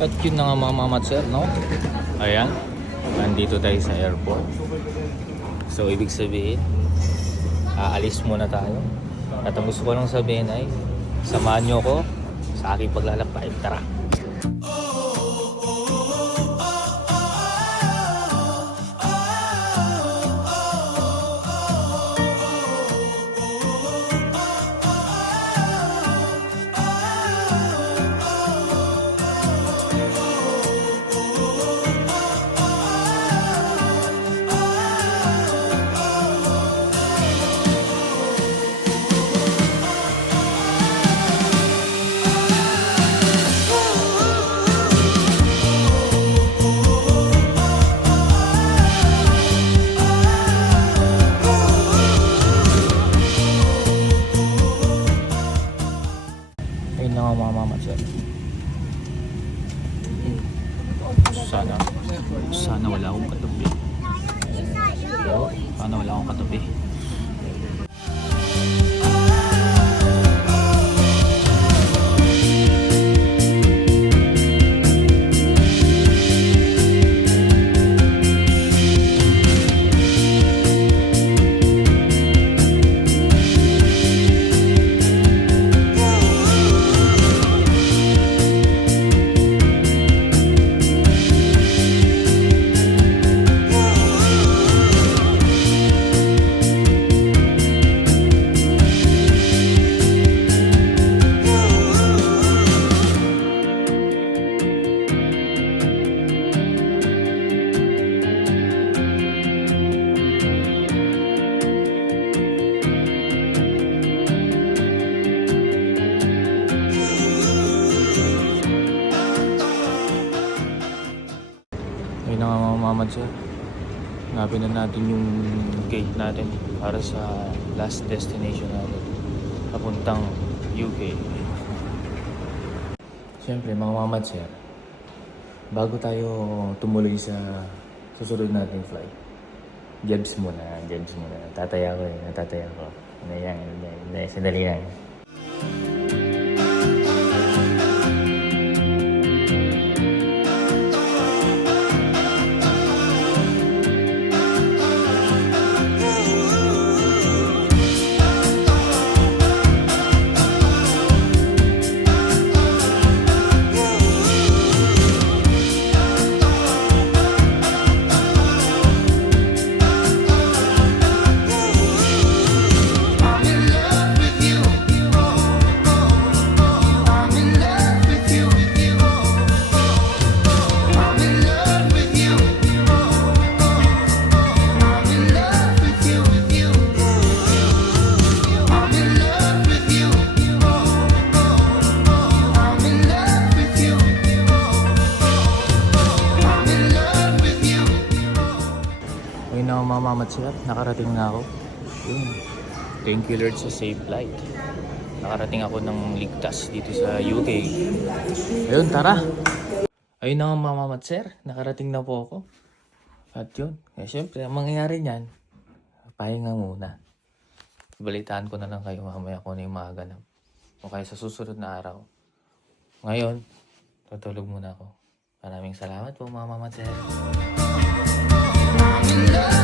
At yun na nga mga mamat sir, no? Ayan. Nandito tayo sa airport. So, ibig sabihin, aalis muna tayo. At ang gusto ko lang sabihin ay, samahan nyo ko sa aking paglalakbay. Tara! Sana, sana wala akong katabi. Sana wala akong katabi. Na nga mga mamad sir. Hanapin na natin yung gate natin para sa last destination natin. Papuntang UK. Siyempre mga mamad sir, bago tayo tumuloy sa susunod nating flight, jabs muna, jabs muna. Tataya ko eh, natataya ko. Ano ano yan, sandali lang. Mga mamat sir, nakarating na ako. Yun. Thank you Lord sa safe flight. Nakarating ako ng ligtas dito sa UK. Ayun, tara! Ayun na mga mamat sir, nakarating na po ako. At yun, eh syempre, ang mangyayari niyan, pahinga muna. Balitaan ko na lang kayo mamaya kung ano yung mga ganap. O kaya sa susunod na araw. Ngayon, tutulog muna ako. Maraming salamat po mga mamat sir. in love.